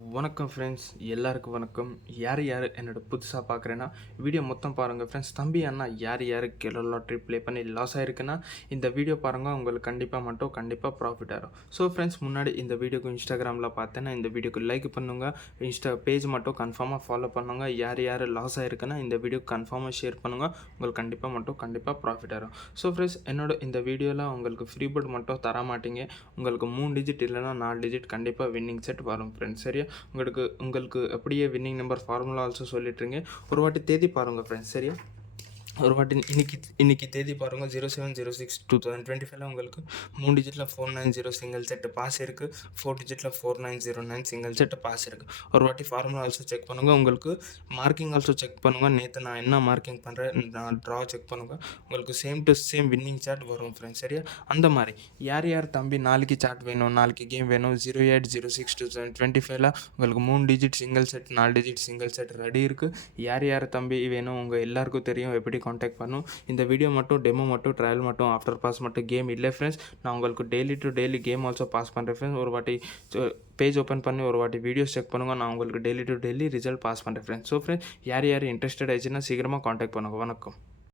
வணக்கம் ஃப்ரெண்ட்ஸ், எல்லாருக்கும் வணக்கம். யார் யார் என்னோட புதுசாக பார்க்குறேன்னா வீடியோ மொத்தம் பாருங்கள் ஃப்ரெண்ட்ஸ். தம்பி அண்ணா யார் யார் கிலோ லாட்ரி ப்ளே பண்ணி லாஸ் ஆகிருக்குன்னா இந்த வீடியோ பாருங்கள், உங்களுக்கு கண்டிப்பாக ப்ராஃபிட் ஆகும். ஸோ ஃப்ரெண்ட்ஸ், முன்னாடி இந்த வீடியோக்கு இன்ஸ்டாகிராமில் பார்த்தேன்னா இந்த வீடியோக்கு லைக் பண்ணுங்க, இன்ஸ்டா பேஜ் மட்டும் கன்ஃபார்மாக ஃபாலோ பண்ணுங்க. யார் யார் லாஸ் ஆகிருக்குன்னா இந்த வீடியோ கன்ஃபார்மாக ஷேர் பண்ணுங்கள், உங்களுக்கு கண்டிப்பாக ப்ராஃபிட் ஆகும். ஸோ ஃப்ரெண்ட்ஸ், என்னோட இந்த வீடியோவில் உங்களுக்கு ஃப்ரீ பட் மட்டும் தர மாட்டீங்க, உங்களுக்கு 3 டிஜிட் இல்லைனா 4 டிஜிட் கண்டிப்பாக வின்னிங் செட் வரும் ஃப்ரெண்ட்ஸ். சரியா? உங்களுக்கு உங்களுக்கு அப்படியே வின்னிங் நம்பர் ஃபார்முலா ஆல்சோ சொல்லிட்டுருங்க. ஒரு வாட்டி தேதி பாருங்கள் ஃப்ரெண்ட்ஸ். சரியா? ஒரு வாட்டி இன்னைக்கு தேதி பாருங்கள், 07/06/2025 உங்களுக்கு 3 டிஜிட்டில் 490 சிங்கிள் செட் பாஸ் இருக்குது, 4 டிஜிட்டில் 4909 சிங்கிள் செட் பாஸ் இருக்குது. ஒரு வாட்டி ஃபார்முலா ஆல்சோ செக் பண்ணுங்கள், உங்களுக்கு மார்க்கிங் ஆல்சோ செக் பண்ணுங்கள். நேற்று நான் என்ன மார்க்கிங் பண்ணுறேன், நான் ட்ரா செக் பண்ணுங்கள், உங்களுக்கு same to same winning chart வரும் ஃப்ரெண்ட்ஸ். சரியா? அந்த மாதிரி யார் தம்பி நாளைக்கு சாட் வேணும், நாளைக்கு கேம் வேணும், 08/06/2025 உங்களுக்கு 3 digit single set 4 digit single set ready இருக்குது. யார் தம்பி வேணும் உங்கள் எல்லாருக்கும் தெரியும் எப்படி காண்டாக்ட் பண்ணும். இந்த வீடியோ மட்டும் டெமோ மட்டும் ட்ரையல் மட்டும் ஆஃப்டர் பாஸ் மட்டும் கேம் இல்லை ஃப்ரெண்ட்ஸ். நான் உங்களுக்கு daily to daily game also pass பண்ணுறேன் ஃப்ரெண்ட்ஸ். ஒரு வாட்டி பேஜ் ஓப்பன் பண்ணி ஒரு வாட்டி வீடியோஸ் செக் பண்ணுங்கள், நான் உங்களுக்கு daily to daily result pass பண்ணுறேன் ஃப்ரெண்ட்ஸ். ஸோ ஃப்ரெண்ட்ஸ், யார் இன்ட்ரெஸ்டட் ஆயிடுச்சுன்னா சீக்கிரமாக காண்டாக்ட் பண்ணுங்கள். வணக்கம்.